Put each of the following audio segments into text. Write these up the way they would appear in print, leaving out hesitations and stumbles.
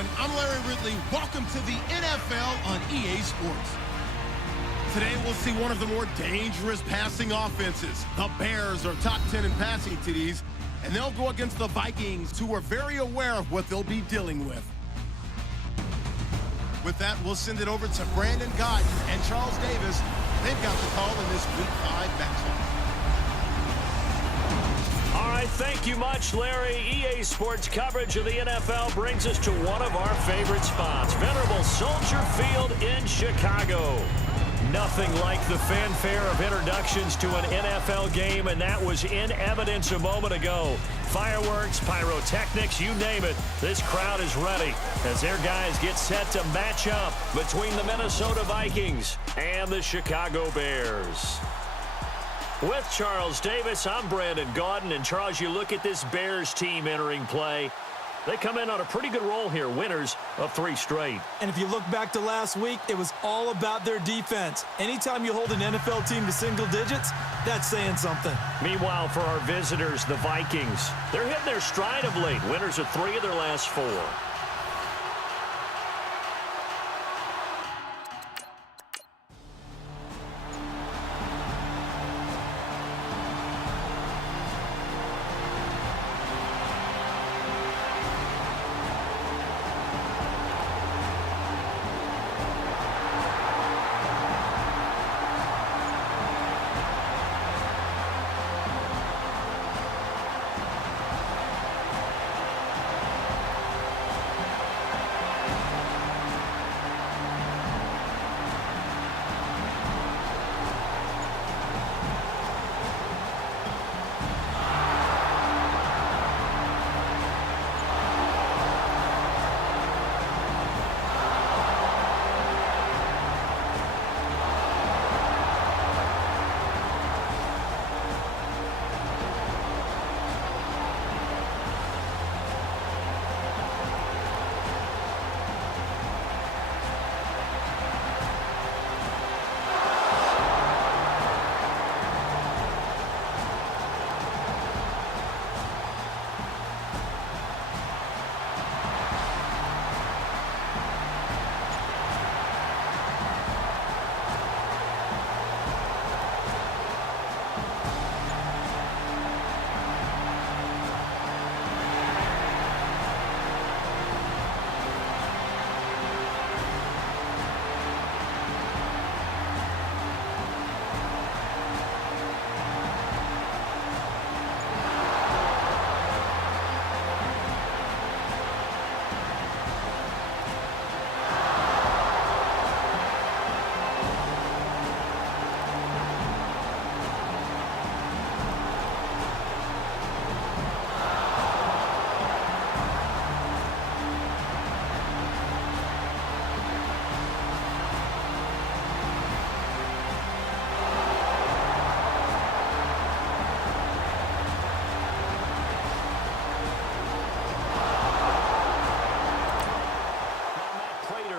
everyone. I'm Larry Ridley. Welcome to the NFL on EA Sports. Today, we'll see one of the more dangerous passing offenses. The Bears are top 10 in passing TDs, and they'll go against the Vikings, who are very aware of what they'll be dealing with. With that, we'll send it over to Brandon Gott and Charles Davis. They've got the call in this Week 5 matchup. All right, thank you much, Larry. EA Sports coverage of the NFL brings us to one of our favorite spots, venerable Soldier Field in Chicago. Nothing like the fanfare of introductions to an NFL game, and that was in evidence a moment ago. Fireworks, pyrotechnics, you name it, this crowd is ready as their guys get set to match up between the Minnesota Vikings and the Chicago Bears. With Charles Davis, I'm Brandon Gaudin, and Charles, you look at this Bears team entering play. They come in on a pretty good roll here, winners of 3 straight. And if you look back to last week, it was all about their defense. Anytime you hold an NFL team to single digits, that's saying something. Meanwhile, for our visitors, the Vikings, they're hitting their stride of late, winners of 3 of their last 4.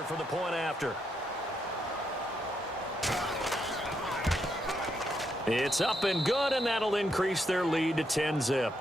For the point after. It's up and good, and that'll increase their lead to 10-zip.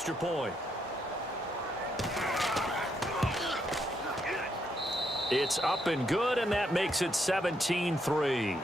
extra point. It's up and good, and that makes it 17-3.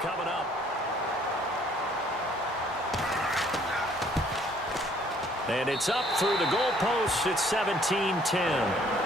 Coming up. And it's up through the goalposts. It's 17-10.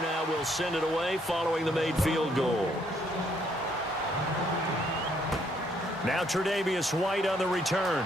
Now will send it away following the made field goal. Now Tre'Davious White on the return.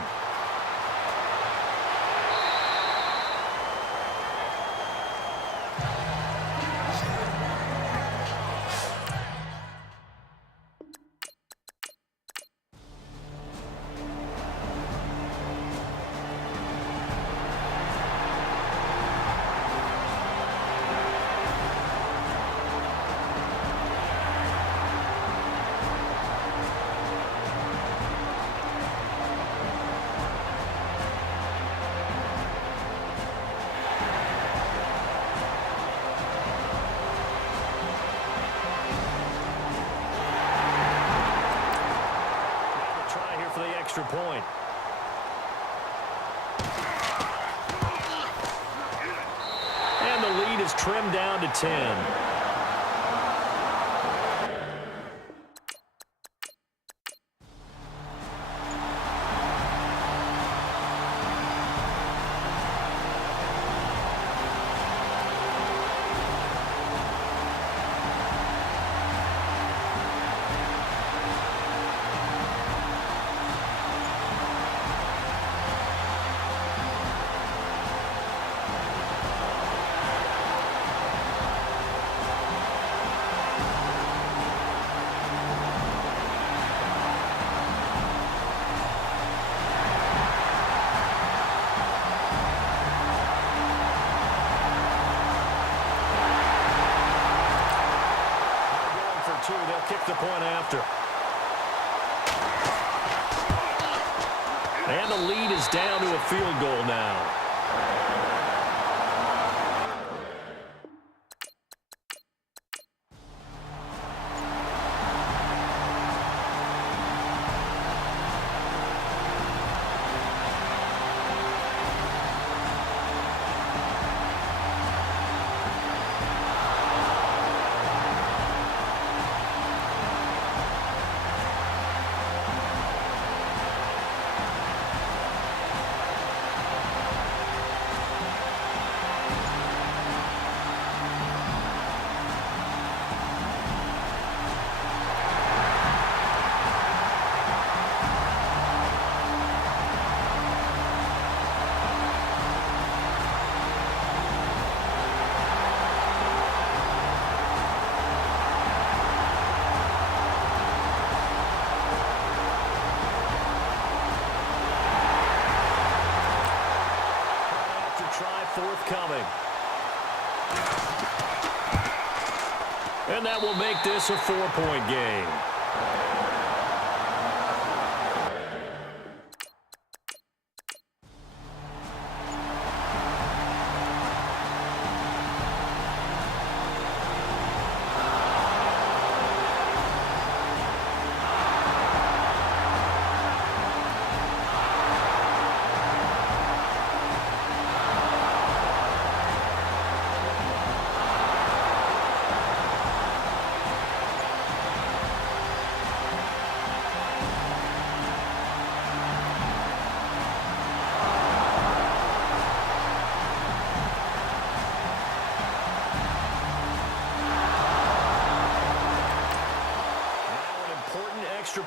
extra point. And the lead is trimmed down to 10. They'll kick the point after. And the lead is down to a field goal now. Forthcoming. And that will make this a 4-point game.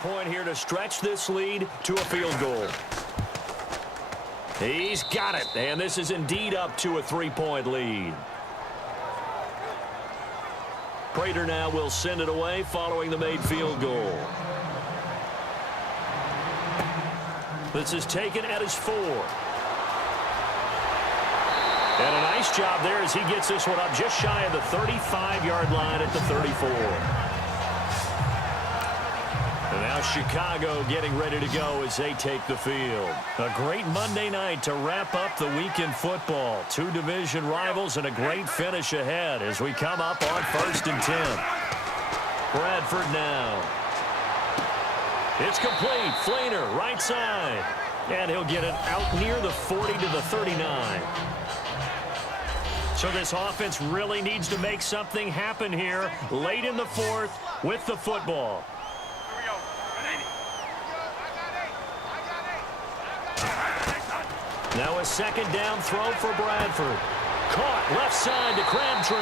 Point here to stretch this lead to a field goal. He's got it, and this is indeed up to a 3-point lead. Prater now will send it away following the made field goal. This is taken at his 4. And a nice job there as he gets this one up just shy of the 35-yard line at the 34. And now Chicago getting ready to go as they take the field. A great Monday night to wrap up the week in football. 2 division rivals and a great finish ahead as we come up on 1st and 10. Bradford now. It's complete. Flainer, right side. And he'll get it out near the 40 to the 39. So this offense really needs to make something happen here late in the 4th with the football. Now a 2nd down throw for Bradford. Caught left side to Crabtree.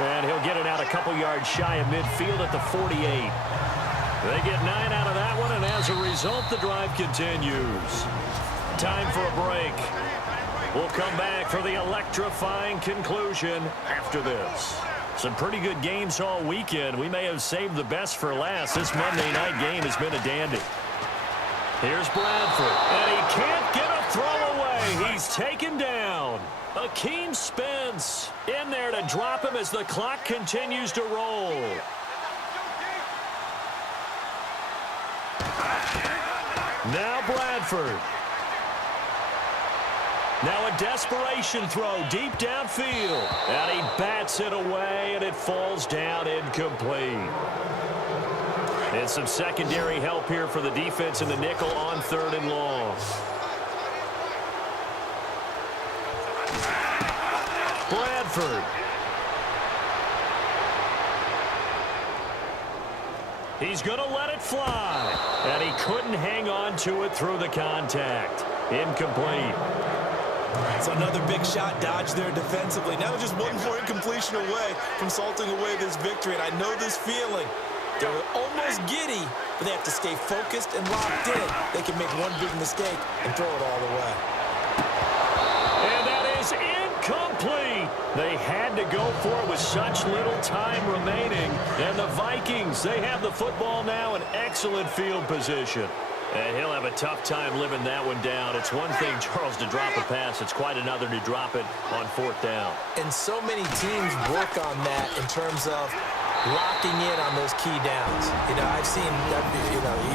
And he'll get it out a couple yards shy of midfield at the 48. They get 9 out of that one, and as a result, the drive continues. Time for a break. We'll come back for the electrifying conclusion after this. Some pretty good games all weekend. We may have saved the best for last. This Monday night game has been a dandy. Here's Bradford, and he can't get a throw away. He's taken down. Akeem Spence in there to drop him as the clock continues to roll. Now Bradford. Now a desperation throw deep downfield. And he bats it away, and it falls down incomplete. And some secondary help here for the defense in the nickel on 3rd and long. Bradford. He's going to let it fly. And he couldn't hang on to it through the contact. Incomplete. So another big shot dodged there defensively. Now just one more incompletion away from salting away this victory. And I know this feeling. They're almost giddy, but they have to stay focused and locked in. They can make one big mistake and throw it all away. And that is incomplete. They had to go for it with such little time remaining. And the Vikings, they have the football now in excellent field position. And he'll have a tough time living that one down. It's one thing, Charles, to drop a pass. It's quite another to drop it on 4th down. And so many teams work on that in terms of locking in on those key downs. You know, I've seen,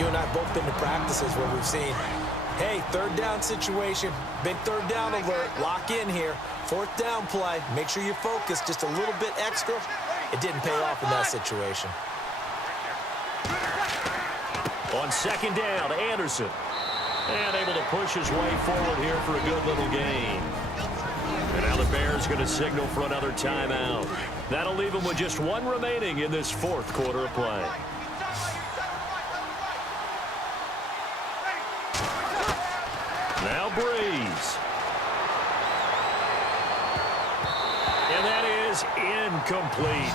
you and I both been to practices where we've seen, hey, 3rd down situation, big 3rd down alert, lock in here. 4th down play, make sure you're focused just a little bit extra. It didn't pay off in that situation. On 2nd down, Anderson. And able to push his way forward here for a good little gain. And now the Bears going to signal for another timeout. That'll leave them with just one remaining in this 4th quarter of play. Now Breeze. And that is incomplete.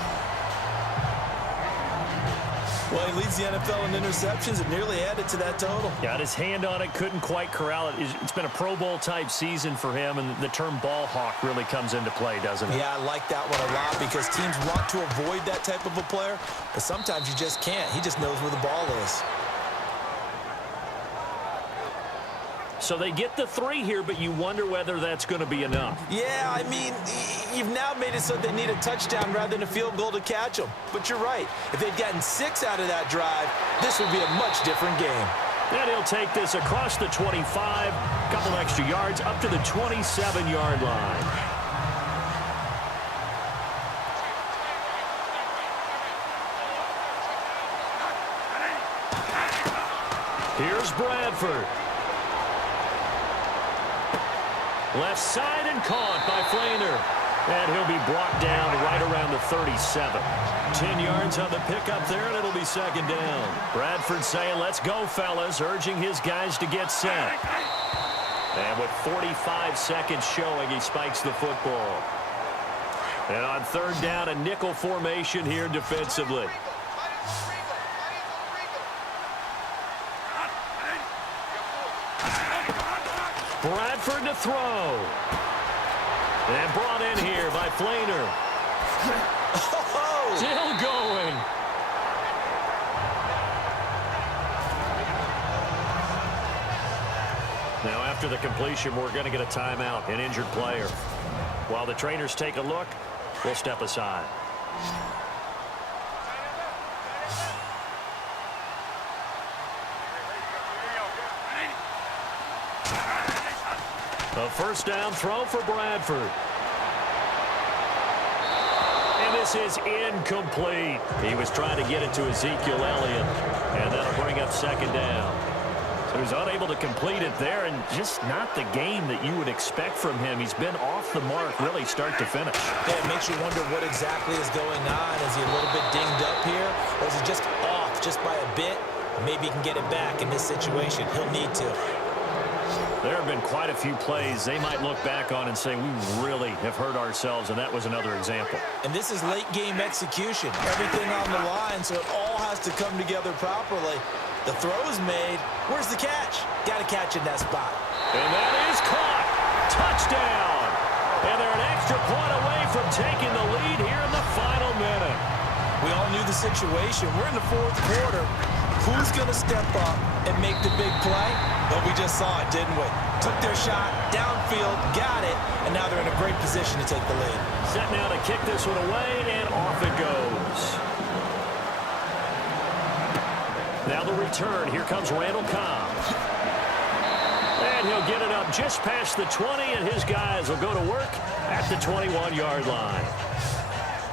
Well, he leads the NFL in interceptions and nearly added to that total. Got his hand on it, couldn't quite corral it. It's been a Pro Bowl-type season for him, and the term ball hawk really comes into play, doesn't it? Yeah, I like that one a lot because teams want to avoid that type of a player, but sometimes you just can't. He just knows where the ball is. So they get the 3 here, but you wonder whether that's going to be enough. Yeah, I mean, you've now made it so they need a touchdown rather than a field goal to catch them. But you're right. If they'd gotten 6 out of that drive, this would be a much different game. And he'll take this across the 25, a couple extra yards, up to the 27-yard line. Here's Bradford. Left side and caught by Flainer. And he'll be brought down right around the 37. 10 yards on the pickup there, and it'll be 2nd down. Bradford saying, let's go, fellas, urging his guys to get set. And with 45 seconds showing, he spikes the football. And on 3rd down, a nickel formation here defensively. Bradford to throw. And brought in here by Flainer. Oh! Still going. Now after the completion, we're going to get a timeout, an injured player. While the trainers take a look, we'll step aside. A 1st down throw for Bradford. And this is incomplete. He was trying to get it to Ezekiel Elliott. And that'll bring up 2nd down. So he's unable to complete it there, and just not the game that you would expect from him. He's been off the mark really start to finish. Yeah, it makes you wonder what exactly is going on. Is he a little bit dinged up here? Or is he just off just by a bit? Maybe he can get it back in this situation. He'll need to. There have been quite a few plays they might look back on and say, we really have hurt ourselves, and that was another example. And this is late game execution. Everything on the line, so it all has to come together properly. The throw is made. Where's the catch? Got to catch in that spot. And that is caught. Touchdown. And they're an extra point away from taking the lead here in the final minute. We all knew the situation. We're in the 4th quarter. Who's going to step up and make the big play? But we just saw it, didn't we? Took their shot, downfield, got it, and now they're in a great position to take the lead. Set now to kick this one away, and off it goes. Now the return. Here comes Randall Cobb. And he'll get it up just past the 20, and his guys will go to work at the 21-yard line.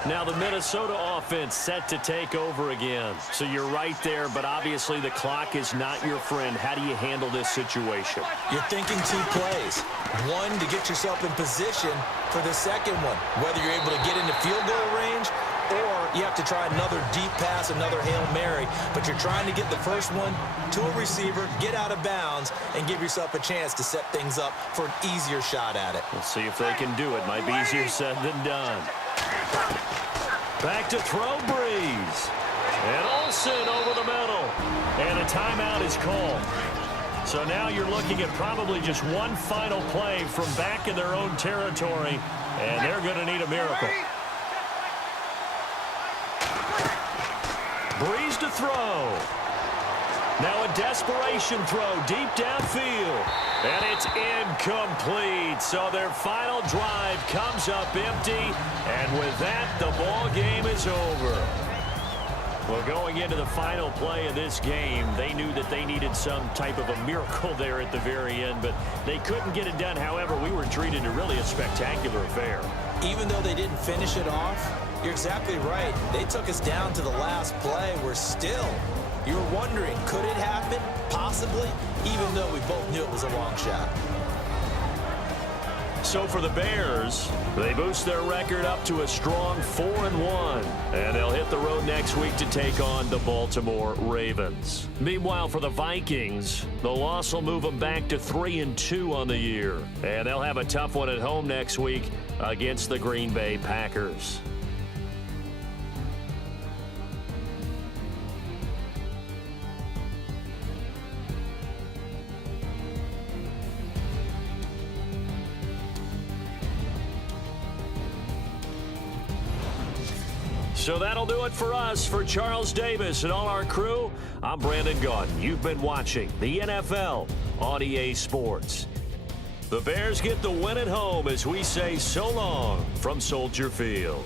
Now the Minnesota offense set to take over again. So you're right there, but obviously the clock is not your friend. How do you handle this situation? You're thinking 2 plays. One, to get yourself in position for the second one, whether you're able to get into field goal range or you have to try another deep pass, another Hail Mary, but you're trying to get the first one to a receiver, get out of bounds, and give yourself a chance to set things up for an easier shot at it. We'll see if they can do it. Might be easier said than done. Back to throw, Breeze. And Olsen over the middle. And a timeout is called. So now you're looking at probably just one final play from back in their own territory, and they're going to need a miracle. Breeze to throw. Now a desperation throw deep downfield. And it's incomplete. So their final drive comes up empty. And with that, the ball game is over. Well, going into the final play of this game, they knew that they needed some type of a miracle there at the very end, but they couldn't get it done. However, we were treated to really a spectacular affair. Even though they didn't finish it off, you're exactly right. They took us down to the last play. We're still, you're wondering, could it happen? Possibly, even though we both knew it was a long shot. So for the Bears, they boost their record up to a strong 4-1. And they'll hit the road next week to take on the Baltimore Ravens. Meanwhile, for the Vikings, the loss will move them back to 3-2 on the year. And they'll have a tough one at home next week against the Green Bay Packers. So that'll do it for us. For Charles Davis and all our crew, I'm Brandon Gaudin. You've been watching the NFL on EA Sports. The Bears get the win at home as we say so long from Soldier Field.